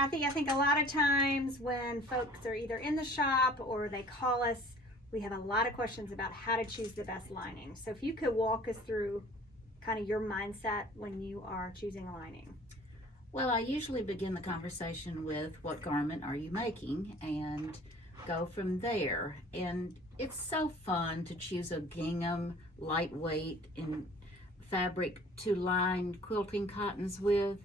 Kathy, I think a lot of times when folks are either in the shop or they call us, we have a lot of questions about how to choose the best lining. So if you could walk us through kind of your mindset when you are choosing a lining. Well, I usually begin the conversation with what garment are you making and go from there. And it's so fun to choose a gingham, lightweight in fabric to line quilting cottons with.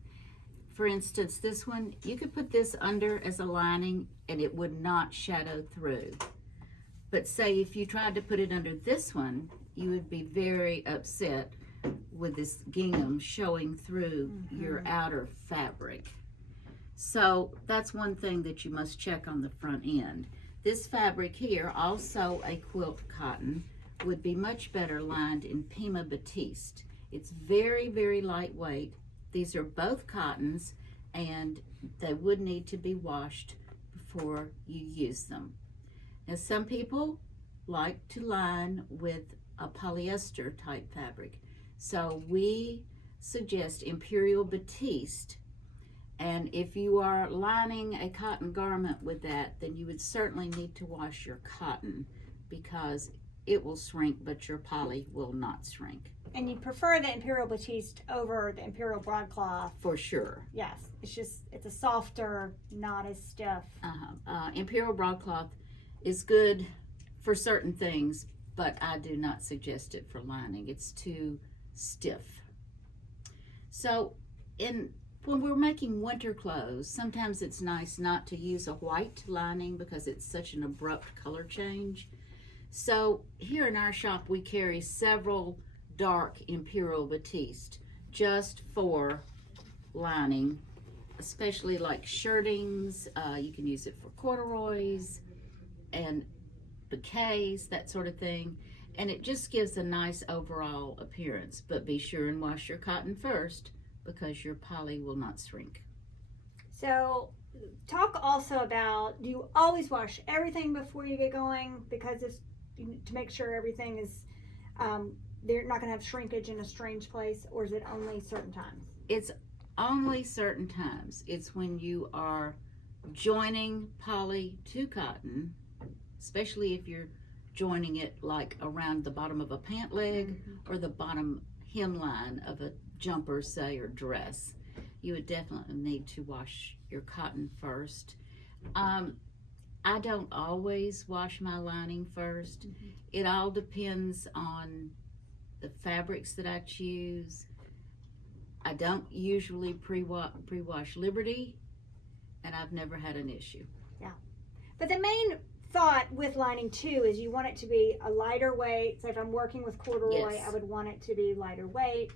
For instance, this one, you could put this under as a lining and it would not shadow through. But say if you tried to put it under this one, you would be very upset with this gingham showing through your outer fabric. So that's one thing that you must check on the front end. This fabric here, also a quilt cotton, would be much better lined in Pima Batiste. It's very, very lightweight. These are both cottons and they would need to be washed before you use them. Now some people like to line with a polyester type fabric. So we suggest Imperial Batiste, and if you are lining a cotton garment with that, then you would certainly need to wash your cotton because it will shrink, but your poly will not shrink. And you prefer the Imperial Batiste over the Imperial Broadcloth? For sure. Yes, it's a softer, not as stiff. Imperial Broadcloth is good for certain things, but I do not suggest it for lining. It's too stiff. So when we're making winter clothes, sometimes it's nice not to use a white lining because it's such an abrupt color change. So here in our shop, we carry several dark Imperial Batiste just for lining, especially like shirtings. You can use it for corduroys and bouquets, that sort of thing. And it just gives a nice overall appearance. But be sure and wash your cotton first because your poly will not shrink. So talk also about, do you always wash everything before you get going? Because it's to make sure everything is, they're not going to have shrinkage in a strange place, or is it only certain times? It's only certain times. It's when you are joining poly to cotton, especially if you're joining it like around the bottom of a pant leg or the bottom hemline of a jumper, say, or dress. You would definitely need to wash your cotton first. I don't always wash my lining first. It all depends on the fabrics that I choose. I don't usually pre-wash Liberty, and I've never had an issue. Yeah, but the main thought with lining too is you want it to be a lighter weight. So if I'm working with corduroy, Yes. I would want it to be lighter weight.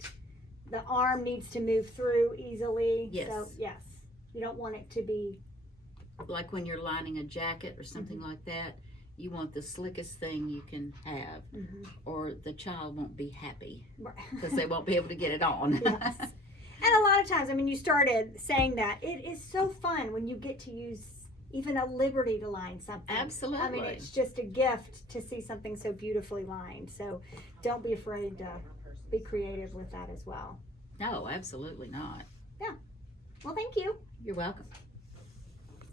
The arm needs to move through easily. Yes. So yes, you don't want it to be like when you're lining a jacket or something like that. You want the slickest thing you can have, or the child won't be happy because they won't be able to get it on. Yes. And a lot of times, I mean, you started saying that it is so fun when you get to use even a Liberty to line something. Absolutely. I mean, it's just a gift to see something so beautifully lined. So don't be afraid to be creative with that as well. No, absolutely not. Yeah. Well, thank you. You're welcome.